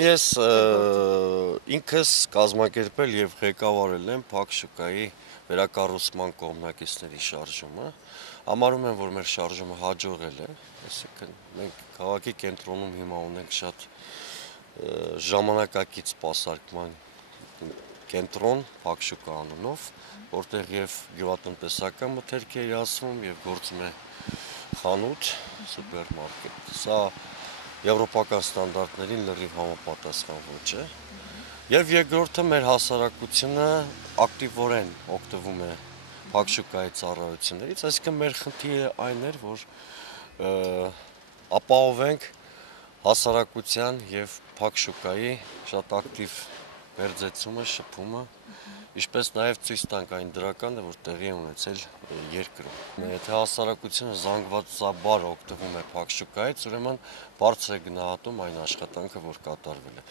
ես ինքս կազմակերպել եւ ղեկավարել եմ Փակ շուկայի վերակառուցման կողմնակիցների շարժումը, համարում եմ, որ մեր շարժումը հաջողել է, այսինքն մենք քաղաքի կենտրոնում հիմա ունենք շատ ժամանակակից սպասարկման կենտրոն Փակ շուկա անունով, որտեղ եւ գյուղատնտեսական մթերք է իրացվում եւ գործում է խանութ, սուպերմարկետ։ Սա եվրոպական ստանդարտներին լրիվ համապատասխան ոճ է։ Եվ երկրորդը մեր հասարակությունը ակտիվորեն օգտվում է Փակ շուկայի ծառայություններից, այսինքն մեր խնդիրը այն էր, որ ապահովենք հասարակության եւ Փակ շուկայի շատ ակտիվ մերձեցումը, շփումը, ինչպես նաեւ ցույց տանք այն դրականը, որ տեղի է ունեցել երկրում։ Եթե հասարակությունը զանգվածաբար օգտվում է Փակ շուկայից, ուրեմն բարձր է գնահատում այն աշխատանքը, որ կատարվել է։